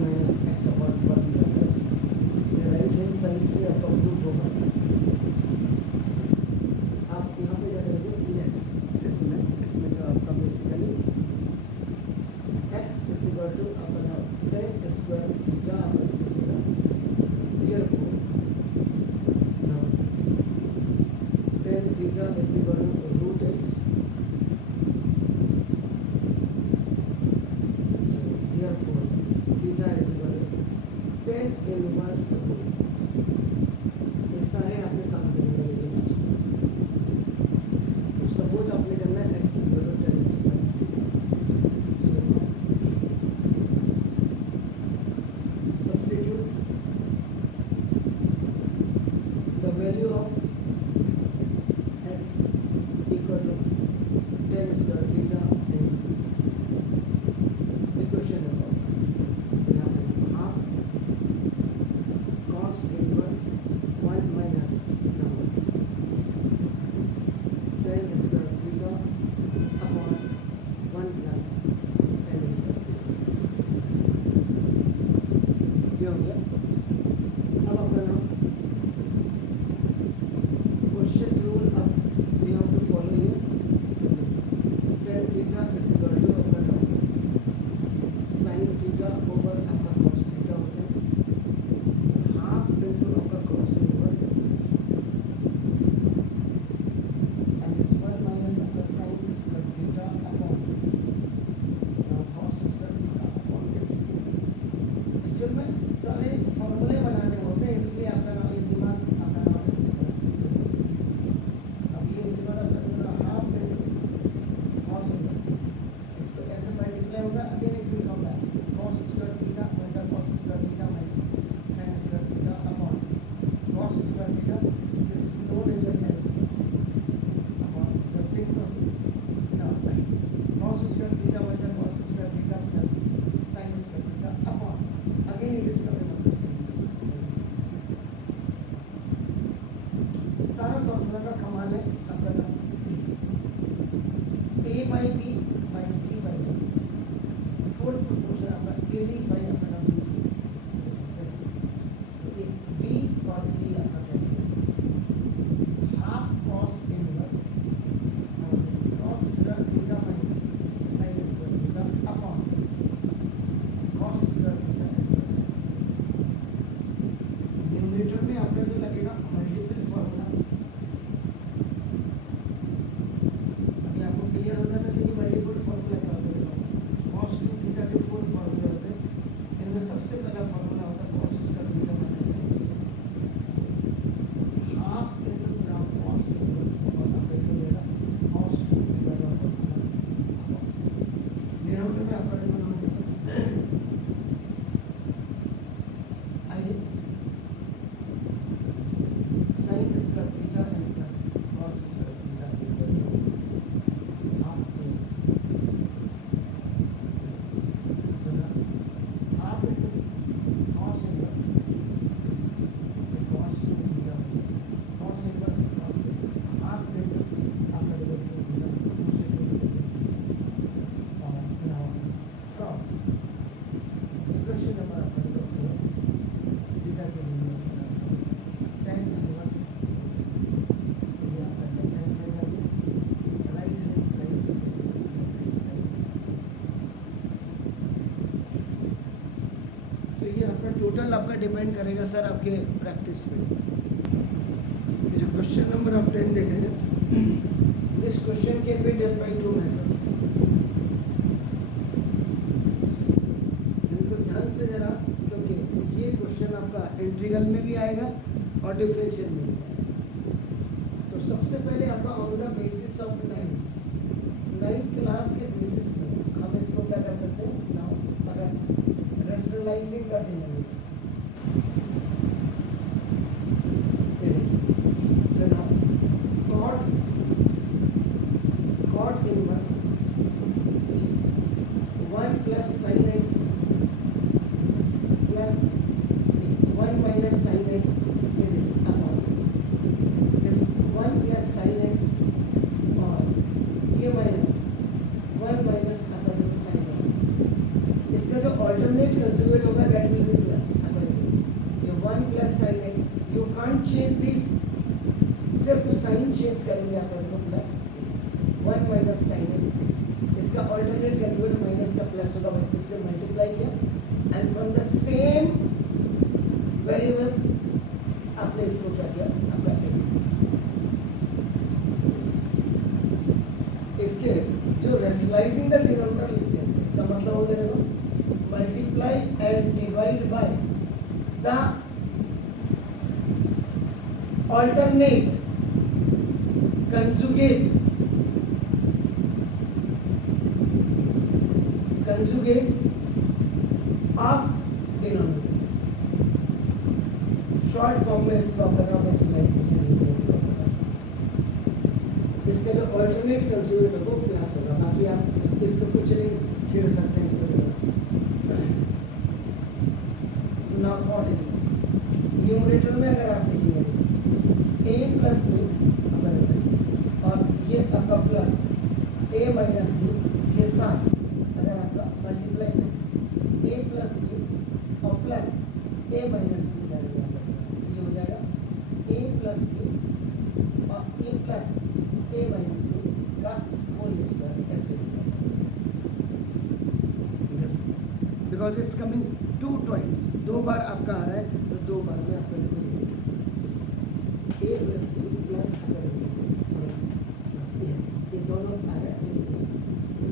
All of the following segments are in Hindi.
Minus x upon one plus x, ये राइट हैंड साइड से आपका प्रूफ होगा। आप यहाँ पे क्या करेंगे, लेट इसमें जो आपका basically X is equal to अपना टेन स्क्वायर थीटा आप लिख दीजिएगा, therefore now tan theta is equal to root X, theta is equal to tan inverse root X. ये सारे आपने काम करने लगे लास्ट में। तो सपोज आपने करना है X is equal to tan square theta, substitute the value of X equal to tan square theta in equation number cos inverse 1 minus tan square theta upon 1 plus tan square theta, ये हो गया। अब आपका नाम क्वेश्चन रूल, अब we have to follow here, tan theta is equal to आपका नाम sin theta over आपका cos theta हो गया, हाफ इंटू आपका cos inverse and this one minus आपका sin square theta upon cos square theta upon this. Actual में सारे फॉर्मूले बनाने होते हैं, इसलिए आपका नाम ये दिमाग आपका नाम है। अब ये इस बार आपका हाफ इंटू cos इनवर्स, इसको ऐसे मल्टीप्लाई होगा, again it will come back cos square theta मतलब cos square theta minus sin square theta upon cos square theta, this is known as LCM upon the same process. Now cos square theta मतलब cos square theta plus sin square theta upon, again it is coming on the same process. सारा फॉर्मूला का कमाल है आपका नाम a by b by c by d, fourth proportion आपका ad by आपका नाम bc, तो एक b और d आपका cancel, half cos inverse now this cos square theta minus sin square theta upon cos square theta inverse. Numerator में आपका जो लगेगा मल्टीपल फॉर्मूला, अभी आपको क्लियर हो जाना चाहिए मल्टीपल फॉर्मूला क्या होता है। cos 2 थीटा के 4 फॉर्मूले होते हैं, इनमें सबसे पहला फॉर्मूला होता है cos square theta minus sin square, half into ग्राम cos इनवर्स और आपका जो रहेगा cos 2 थीटा का फॉर्मूला। डिनोमिनेटर में आपका देखो नाम कैसा आइए sin square theta and plus cos square theta equal to half half into cos inverse cos 2 theta cos inverse cos half into आपका जो थीटा उसे और नाउ फ्रॉम इक्वेशन नंबर आपका जो 4 थीटा के लिए tan इनवर्स, ये आपका लेफ्ट हैंड साइड आ गया, राइट हैंड साइड से लेफ्ट हैंड साइड, तो ये आपका टोटल आपका डिपेंड करेगा सर आपके प्रैक्टिस पे। ये जो क्वेश्चन नंबर आप 10 देख रहे हैं, this question can be done by 2 methods. इनको ध्यान से जरा, क्योंकि ये क्वेश्चन आपका इंटीग्रल में भी आएगा और डिफरेंशियल में भी आएगा। तो सबसे पहले आपका on the basis of 9th class के बेसिस में हम इसको क्या कर सकते हैं, नाउ अगर रेशनलाइजिंग द डिनोमिनेटर, ये देखिए तो now cot inverse 1 plus sin x plus 1 minus sin x, ये देखिए upon this 1 plus sin x और ये minus 1 minus upon sin x, इसका जो ऑल्टरनेट ऑल्टरनेट कंजुगेट होगा, that will be plus according ये 1 plus sine x, you can't change this, सिर्फ साइन चेंज करेंगे अपन को, प्लस 1 माइनस साइन एक्स, इसका ऑल्टरनेट कंजुगेट माइनस का प्लस होगा, बस इससे मल्टीप्लाई किया and from the same variables आपने इसको क्या किया, आपका इसके जो रेशनलाइजिंग द डिनोमिनेटर लिखते हैं, इसका मतलब हो जाएगा multiply and divide by the alternate conjugate of denominator, short form में इसका करना रेशनलाइजेशन, इसका जो ऑल्टरनेट कंजुगेट है वो प्लस होगा, बाकी आप इसको कुछ नहीं छेड़ सकते इसको। नाउ कॉट इनवर्स न्यूमरेटर में अगर आप देखेंगे a प्लस बी और ये आपका प्लस a माइनस बी के साथ अगर आपका मल्टीप्लाई में a प्लस बी और प्लस a माइनस बी करेंगे, ये हो जाएगा a प्लस बी और a plus a minus B का होल स्क्वायर, ऐसे बिकॉज इट्स कमिंग 2 टाइम्स, 2 बार आपका आ रहा है तो 2 बार में आपका a plus B plus plus ये दोनों आ रहा है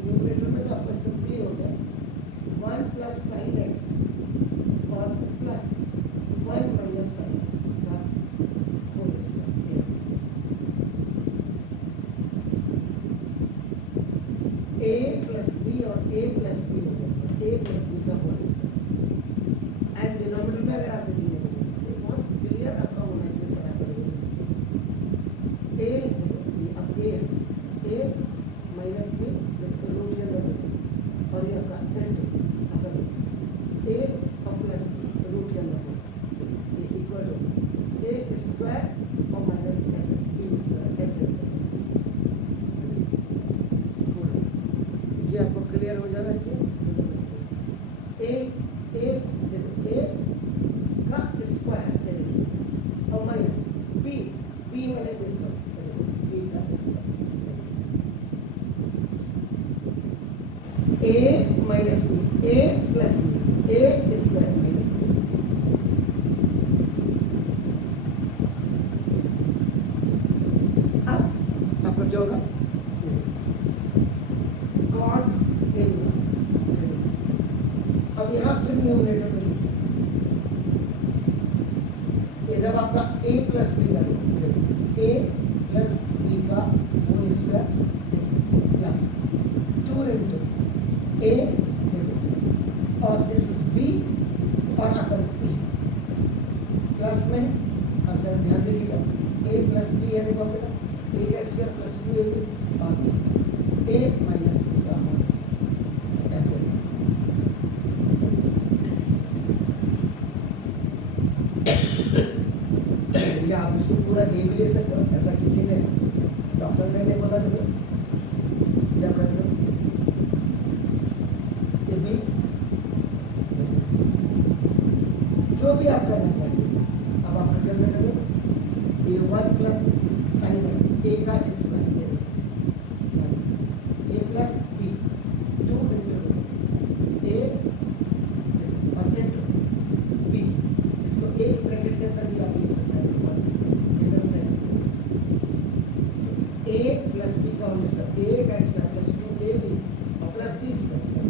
न्यूमरेटर में, तो आपका सिंपली हो गया 1 प्लस साइन एक्स और प्लस 1 माइनस साइन एक्स का whole square, a plus B और a प्लस बी हो गया a प्लस बी का होल स्क्वायर एंड डिनोमिनेटर में अगर आप देखेंगे बहुत क्लियर आपका होना चाहिए सर, आपका a अब a माइनस बी रूट के अंदर और ये आपका आपका a और प्लस बी रूट के अंदर ये इक्वल टू a स्क्वायर और माइनस ऐसे b स्क्वायर, ऐसे ये आपको क्लियर हो जाना चाहिए। a देखो a का स्क्वायर देखिए और माइनस b मैंने दिस वन b का square a minus B a plus B a square minus B, अब आपका क्या होगा कॉट इनवर्स, अब यहाँ फिर न्यूमरेटर में लिखिए, ये जब आपका a प्लस बी का a प्लस बी का whole square plus 2 into a और दिस इज b और अपन e प्लस में, अब जरा ध्यान देखिएगा a प्लस बी है, देखो बेटा a का स्क्वायर प्लस 2ab और a माइनस बी का होल स्क्वायर, ऐसे या आप इसको पूरा ए भी ले सकते हो, ऐसा किसी ने डॉक्टर ने नहीं बोला तुम्हें क्या कर रहे हो, ये भी जो भी आप करना चाहिए। अब आपका क्या करेंगे, ये 1 प्लस साइन एक्स a का square a plus b 2 into a और इंटू b, इसको एक ब्रैकेट के अंदर भी आप लिख सकते हैं इधर से a प्लस b का होल स्क्वायर a का स्क्वायर प्लस 2ab और प्लस b स्क्वायर,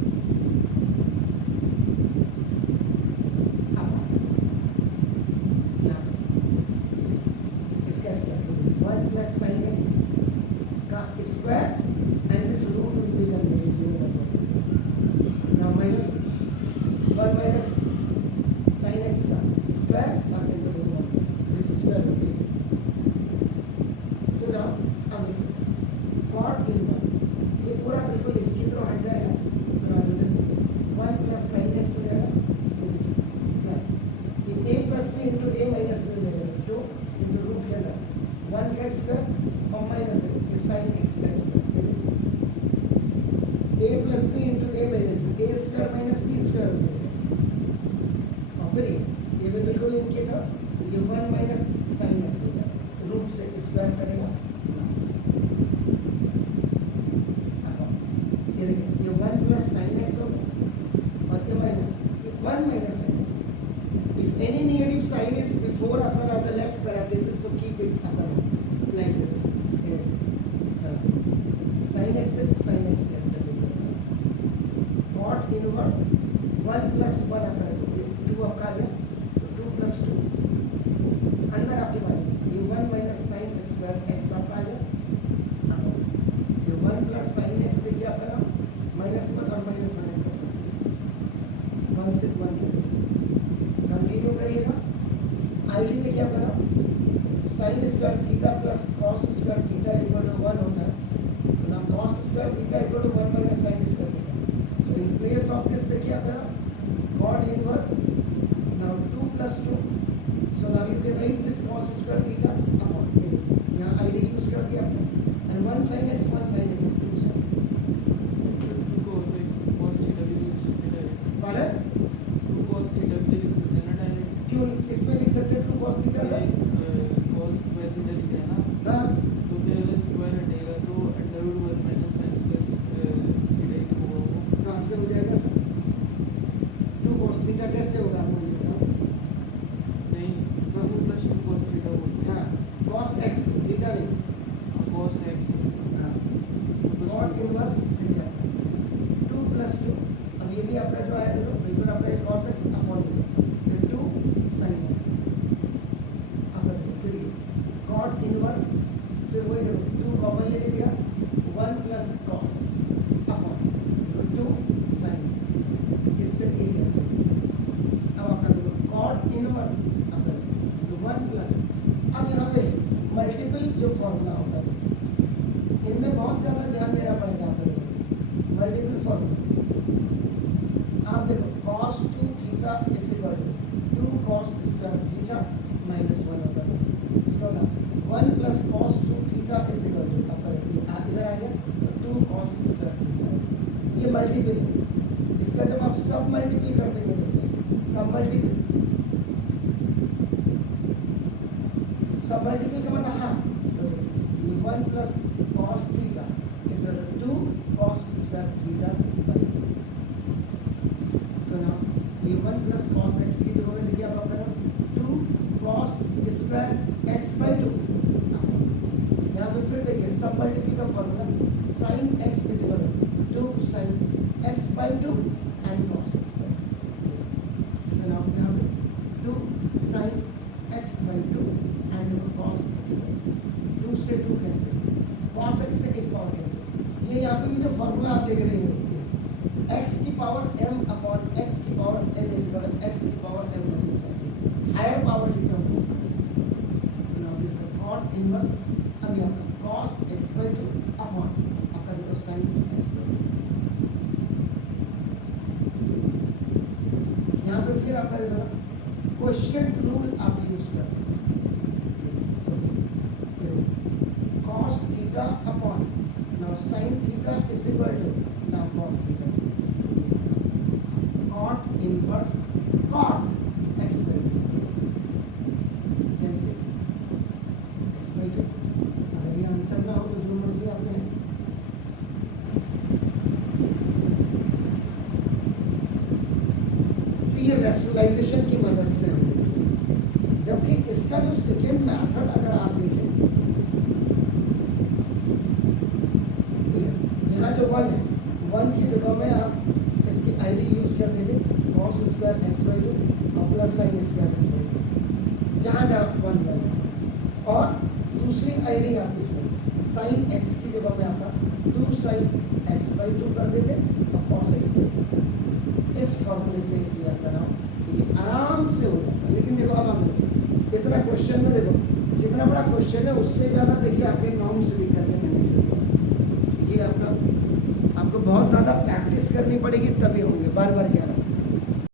इसका स्क्वायर 1 प्लस साइन एक्स का square and this root will be converted now minus 1 minus sine X का स्क्वायर और into 1 this square root be, तो नाउ अब कॉट इनवर्स ये पूरा बिल्कुल इसकी तरह हट जाएगा, तो now this 1 plus sine X हो जाएगा प्लस ये a plus b into a minus b हो जाएगा 2 इंटू रूट के अंदर 1 का स्क्वायर और माइनस ये साइन एक्स का square, a plus b into a minus b a square minus b square हो जाएगा साइन की तरफ, ये 1 माइनस साइन एक्स हो जाएगा, रूट से स्क्वायर करेगा, ये देखिए ये 1 प्लस साइन एक्स होगा और ये minus 1 minus sine x. If any negative sign is before upper of the left parenthesis, to keep it upper like this. Sin x cancel. Cot inverse 1 plus 1 upper 2 आपका आ गया, तो 2 plus 2 अंदर आपके पास ये 1 minus sin square x आपका आ गया, ये 1 plus sin x देखिए आपका ना -1 और -1 x का प्लस 1 से 1 कैंसिल. कंटिन्यू करिएगा. आईडी देखिए आपका ना sine square theta plus cos square theta equal to 1 होता है, ना cos square theta equal to 1 minus sine square theta. So in place of this देखिए आपका ना cot inverse now 2 plus 2. So now you can write this cos square theta upon ये यहाँ आईडी यूज कर दिया आपने, and 1 sin x 2 sin x. पढ़े क्यों किसमें लिख सकते हैं 2 cos थीटा से? cos स्क्वायर थीटा लिखा है ना, हाँ तो फिर अगर स्क्वायर हटेगा तो √1 माइनस साइन स्क्वायर थीटा ही होगा वो. कहाँ से हो जाएगा सर? 2 cos थीटा कैसे होगा आपको ये बताओ? नहीं 2 + 2 cos थीटा बोलते हैं. हाँ cos x थीटा नहीं, cos x हाँ cot इनवर्स देखिए 2 + 2. अब ये भी आपका जो आया देखो बिल्कुल आपका ये cos x upon 2 sin x. अब देखो फिर cot इनवर्स फिर वही देखो 2 कॉमन ले लीजिएगा 1 + cos x upon 2 sin x. इससे ये कैंसिल. अब आपका देखो cot इनवर्स अब 1 प्लस. अब यहाँ पे मल्टीपल जो फॉर्मूला होता है इनमें बहुत ज़्यादा ध्यान देना पड़ेगा आपको. मल्टीपल फॉर्मूला आप देखो cos 2 theta is equal to 2 cos square theta -1 होता है. इसका मतलब 1 + cos 2 theta is equal to आपका इधर आ गया तो 2 cos स्क्वायर थीटा. ये मल्टीपल है. इसका जब आप सब मल्टीपल कर देंगे सब मल्टीपल का मतलब हाँ ये 1 + cos theta is equal to 2 cos square theta by 2. तो ना ये 1 + cos x की जगह में देखिए आप करो 2 cos स्क्वायर x बाई 2. यहाँ पे फिर देखिए सब मल्टीपल का formula sin x is equal to 2 sin x by 2 and cos x by 2. तो ना यहाँ पे 2 sin x by 2 and cos x by 2 से 2 कैंसिल, cos x से एक पावर कैंसिल. ये यहाँ पे भी जो फॉर्मूला आप देख रहे हैं x की पावर m अपॉन x की power n is equal to x की power m minus n. Higher power की term now this the cot inverse. अभी आपका cos x बाई 2 अपॉन आपका देखो sin x बाई 2. यहाँ पे फिर आपका देखो क्वोशिएंट रूल आप यूज कर देंगे. cos theta upon now sin theta is equal to now cot theta cot inverse cot x by 2 cancel x by 2. अगर ये आंसर ना हो तो जो मर्जी आप लें. तो ये रैशनलाइजेशन की मदद से हम देखें. जबकि इसका जो सेकेंड मेथड अगर आप देखें यहाँ जो 1 है 1 की जगह में आप इसकी आईडी यूज कर देते cos स्क्वायर x बाई 2 और plus sin square x by 2 जहाँ 1 है. और दूसरी आईडी आप इसमें sin x की जगह में आपका 2 sin x बाई 2 कर देते और cos x बाई 2. इस फॉर्मूले से लिया कराओ ये आराम से हो जाता है. लेकिन देखो अब आप इतना क्वेश्चन में देखो जितना बड़ा क्वेश्चन है उससे ज़्यादा देखिए आपके नॉर्म्स भी करने में नहीं. ये आपको बहुत ज़्यादा प्रैक्टिस करनी पड़ेगी तभी होंगे. बार बार क्या